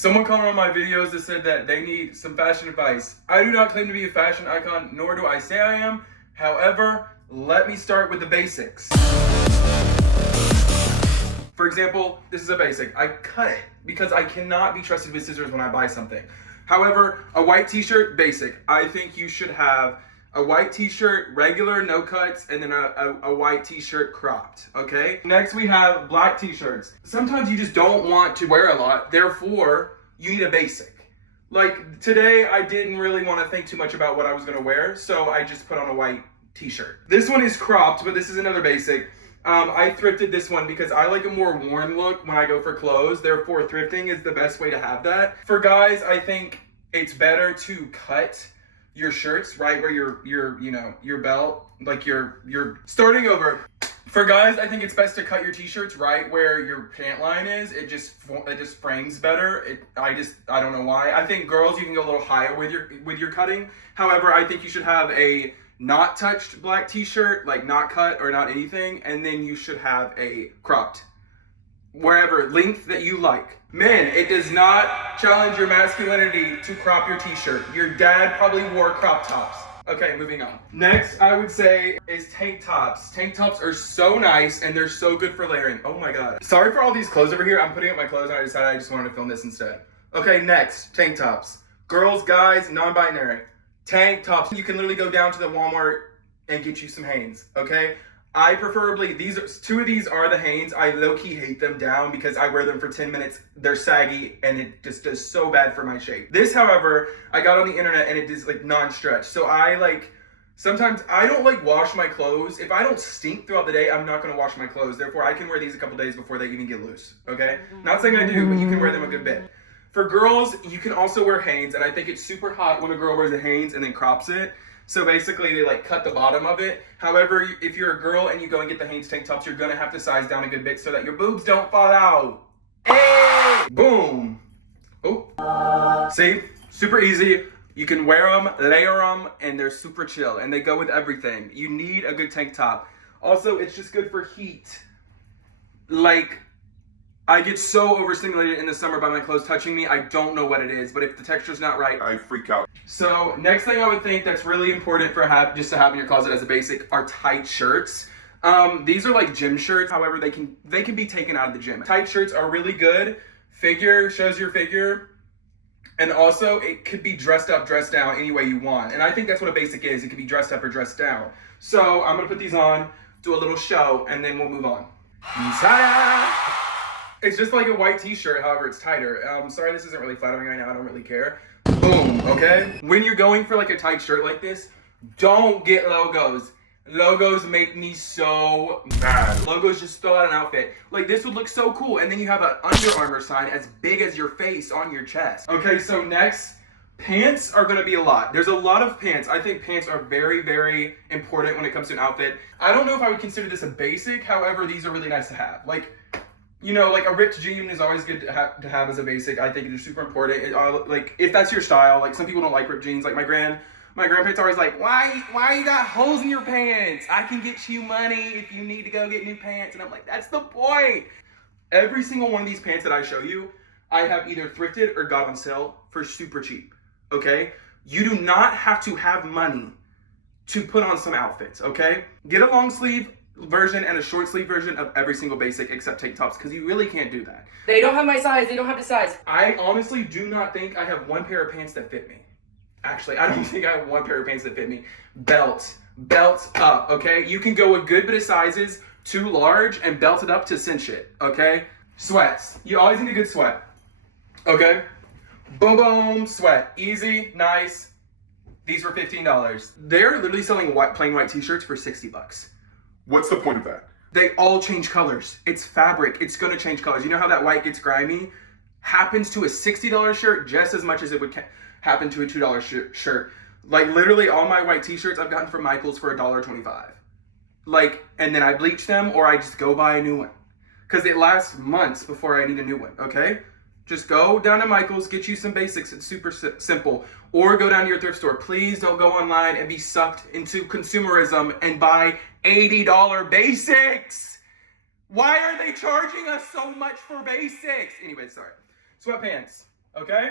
Someone commented on my videos that said that they need some fashion advice. I do not claim to be a fashion icon, nor do I say I am. However, let me start with the basics. For example, this is a basic. I cut it because I cannot be trusted with scissors when I buy something. However, a white t-shirt, basic. I think you should have a white t-shirt, regular, no cuts, and then a white t-shirt cropped, okay? Next we have black t-shirts. Sometimes you just don't want to wear a lot, therefore you need a basic. Like today, I didn't really want to think too much about what I was gonna wear, so I just put on a white t-shirt. This one is cropped, but this is another basic. I thrifted this one because I like a more worn look when I go for clothes, therefore thrifting is the best way to have that. For guys, I think it's better to cut your shirts right where your belt, like your starting over. For guys, I think it's best to cut your t-shirts right where your pant line is. It just frames better. I don't know why. I think girls, you can go a little higher with your cutting. However, I think you should have a not touched black t-shirt, like not cut or not anything, and then you should have a cropped, wherever length that you like. Men, it does not challenge your masculinity to crop your t-shirt. Your dad probably wore crop tops. Okay, moving on. Next, I would say is tank tops. Tank tops are so nice and they're so good for layering. Oh my God. Sorry for all these clothes over here. I'm putting up my clothes and I decided I just wanted to film this instead. Okay, next, tank tops. Girls, guys, non-binary. Tank tops. You can literally go down to the Walmart and get you some Hanes, okay? I preferably, two of these are the Hanes. I low-key hate them down because I wear them for 10 minutes. They're saggy and it just does so bad for my shape. This, however, I got on the internet and it is like non-stretch. So sometimes I don't like wash my clothes. If I don't stink throughout the day, I'm not gonna wash my clothes. Therefore, I can wear these a couple days before they even get loose, okay? Not saying I do, but you can wear them a good bit. For girls, you can also wear Hanes, and I think it's super hot when a girl wears a Hanes and then crops it. So basically, they like cut the bottom of it. However, if you're a girl and you go and get the Hanes tank tops, you're gonna have to size down a good bit so that your boobs don't fall out. Hey! Boom. Oh. See? Super easy. You can wear them, layer them, and they're super chill. And they go with everything. You need a good tank top. Also, it's just good for heat. Like, I get so overstimulated in the summer by my clothes touching me. I don't know what it is, but if the texture's not right, I freak out. So next thing I would think that's really important for just to have in your closet as a basic are tight shirts. These are like gym shirts. However, they can be taken out of the gym. Tight shirts are really good. Figure shows your figure. And also it could be dressed up, dressed down any way you want. And I think that's what a basic is. It could be dressed up or dressed down. So I'm gonna put these on, do a little show, and then we'll move on. It's just like a white t-shirt, however, it's tighter. Sorry, this isn't really flattering right now. I don't really care. Boom, okay? When you're going for like a tight shirt like this, don't get logos. Logos make me so mad. Logos just throw out an outfit. Like this would look so cool. And then you have an Under Armour sign as big as your face on your chest. Okay, so next, pants are gonna be a lot. There's a lot of pants. I think pants are very, very important when it comes to an outfit. I don't know if I would consider this a basic. However, these are really nice to have. Like, you know, like a ripped jean is always good to have as a basic. I think it is super important. Like if that's your style, like some people don't like ripped jeans. Like my grandparents are always like, why you got holes in your pants? I can get you money if you need to go get new pants. And I'm like, that's the point. Every single one of these pants that I show you, I have either thrifted or got on sale for super cheap, okay? You do not have to have money to put on some outfits, okay? Get a long sleeve version and a short sleeve version of every single basic except tank tops because you really can't do that. They don't have my size. They don't have the size. I honestly do not think I have one pair of pants that fit me. Actually, I don't think I have one pair of pants that fit me. Belts up, okay? You can go a good bit of sizes too large and belt it up to cinch it, okay? Sweats. You always need a good sweat, okay? Boom, boom, sweat. Easy, nice. These were $15. They're literally selling plain white t-shirts for 60 bucks. What's the point of that? They all change colors. It's fabric. It's gonna change colors. You know how that white gets grimy? Happens to a $60 shirt just as much as it would happen to a $2 shirt. Like literally all my white t-shirts I've gotten from Michaels for $1.25. Like, and then I bleach them or I just go buy a new one. Cause it lasts months before I need a new one, okay? Just go down to Michael's, get you some basics. It's super simple. Or go down to your thrift store. Please don't go online and be sucked into consumerism and buy $80 basics. Why are they charging us so much for basics? Anyway, sorry. Sweatpants. Okay?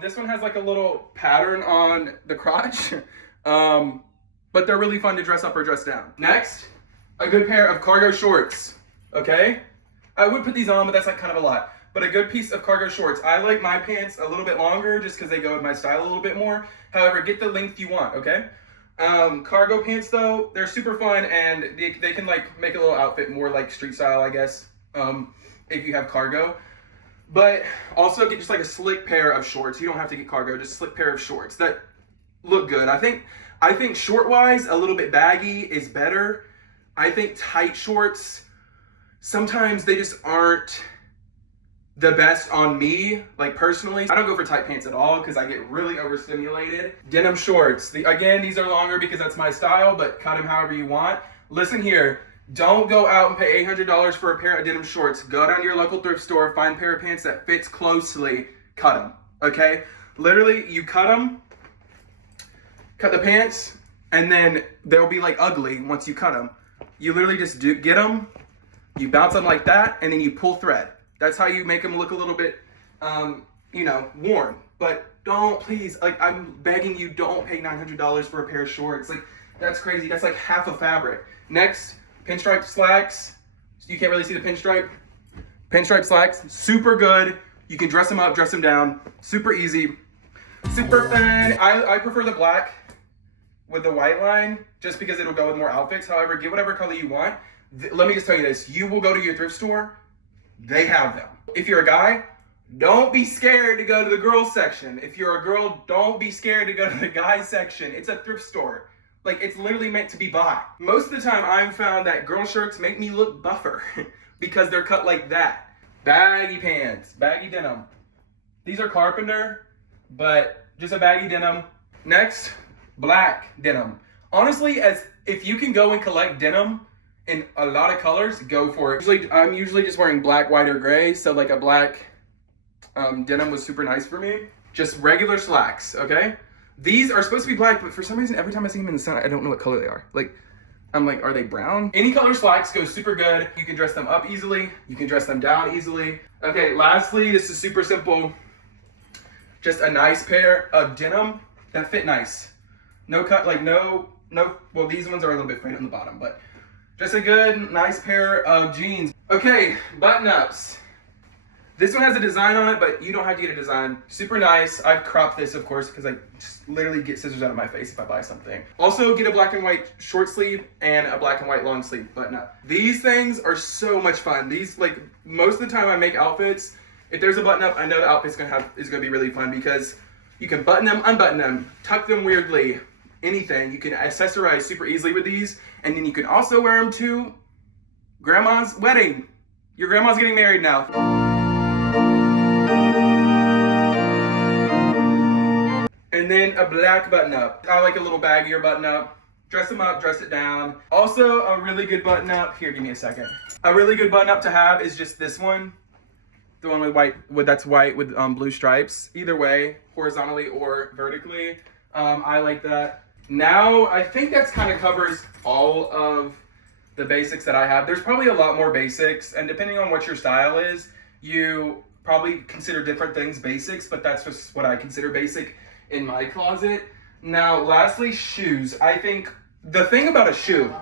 This one has like a little pattern on the crotch, but they're really fun to dress up or dress down. Next, a good pair of cargo shorts, okay? I would put these on, but that's like kind of a lot. But a good piece of cargo shorts. I like my pants a little bit longer just because they go with my style a little bit more. However, get the length you want, okay? Cargo pants though, they're super fun and they can like make a little outfit more like street style, I guess, if you have cargo. But also get just like a slick pair of shorts. You don't have to get cargo, just a slick pair of shorts that look good. I think short wise, a little bit baggy is better. I think tight shorts, sometimes they just aren't the best on me, like personally. I don't go for tight pants at all because I get really overstimulated. Denim shorts, again, these are longer because that's my style, but cut them however you want. Listen here, don't go out and pay $800 for a pair of denim shorts. Go down to your local thrift store, find a pair of pants that fits closely, cut them, okay? Literally, you cut them, cut the pants, and then they'll be like ugly once you cut them. You literally just get them, you bounce them like that, and then you pull thread. That's how you make them look a little bit, worn. But don't, please, like, I'm begging you, don't pay $900 for a pair of shorts. Like, that's crazy. That's like half a fabric. Next, pinstripe slacks. You can't really see the pinstripe. Pinstripe slacks, super good. You can dress them up, dress them down. Super easy, super fun. I prefer the black with the white line just because it'll go with more outfits. However, get whatever color you want. Let me just tell you this. You will go to your thrift store, they have them. If you're a guy, don't be scared to go to the girls section. If you're a girl, don't be scared to go to the guys section. It's a thrift store. Like, it's literally meant to be bought. Most of the time, I've found that girl shirts make me look buffer because they're cut like that. Baggy pants, baggy denim. These are Carpenter, but just a baggy denim. Next, black denim. Honestly, if you can go and collect denim in a lot of colors, go for it. I'm usually just wearing black, white, or gray, so like a black denim was super nice for me. Just regular slacks, okay? These are supposed to be black, but for some reason, every time I see them in the sun, I don't know what color they are. Like, I'm like, are they brown? Any color slacks go super good. You can dress them up easily. You can dress them down easily. Okay, lastly, this is super simple. Just a nice pair of denim that fit nice. No cut, like no, well, these ones are a little bit frayed on the bottom, but just a good, nice pair of jeans. Okay, button-ups. This one has a design on it, but you don't have to get a design. Super nice. I've cropped this, of course, because I just literally get scissors out of my face if I buy something. Also, get a black and white short sleeve and a black and white long sleeve button-up. These things are so much fun. These, like, most of the time I make outfits, if there's a button-up, I know the outfit's is gonna be really fun because you can button them, unbutton them, tuck them weirdly, anything. You can accessorize super easily with these, and then you can also wear them to grandma's wedding. Your grandma's getting married now. And then a black button-up. I like a little baggier button-up. Dress them up, dress it down. Also, a really good button-up. Here, give me a second. A really good button-up to have is just this one. The one with white, that's white with blue stripes. Either way, horizontally or vertically. I like that. Now, I think that's kind of covers all of the basics that I have. There's probably a lot more basics, and depending on what your style is, you probably consider different things basics, but that's just what I consider basic in my closet. Now, lastly, shoes. I think the thing about a shoe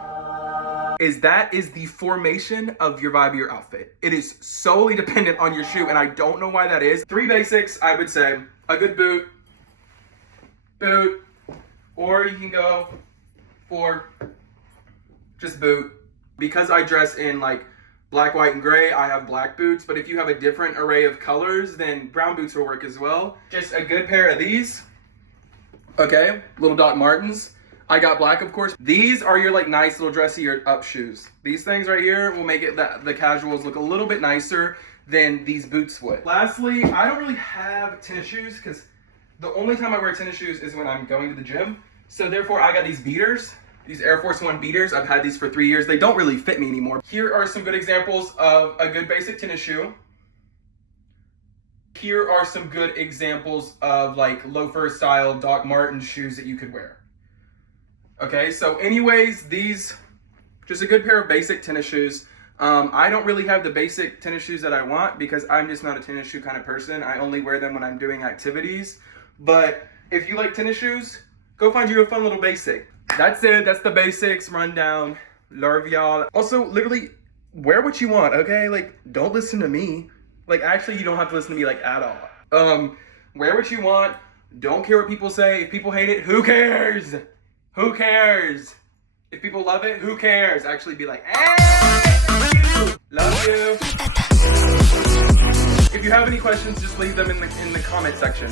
is that is the formation of your vibe of your outfit. It is solely dependent on your shoe, and I don't know why that is. 3 basics, I would say. A good boot, or you can go for just boot. Because I dress in like black, white, and gray, I have black boots, but if you have a different array of colors, then brown boots will work as well. Just a good pair of these. Okay, little Doc Martens. I got black, of course. These are your like nice little dressy or up shoes. These things right here will make it that the casuals look a little bit nicer than these boots would. Lastly, I don't really have tennis shoes because the only time I wear tennis shoes is when I'm going to the gym. So therefore, I got these beaters. These Air Force One beaters. I've had these for 3 years. They don't really fit me anymore. Here are some good examples of a good basic tennis shoe. Here are some good examples of like loafer style Doc Martens shoes that you could wear. Okay, so anyways, these, just a good pair of basic tennis shoes. I don't really have the basic tennis shoes that I want because I'm just not a tennis shoe kind of person. I only wear them when I'm doing activities. But if you like tennis shoes, go find you a fun little basic. That's it. That's the basics rundown. Love y'all. Also, literally, wear what you want, okay? Like, don't listen to me. Like, actually, you don't have to listen to me, like, at all. Wear what you want. Don't care what people say. If people hate it, who cares? Who cares? If people love it, who cares? Actually be like, hey, love you. If you have any questions, just leave them in the comment section.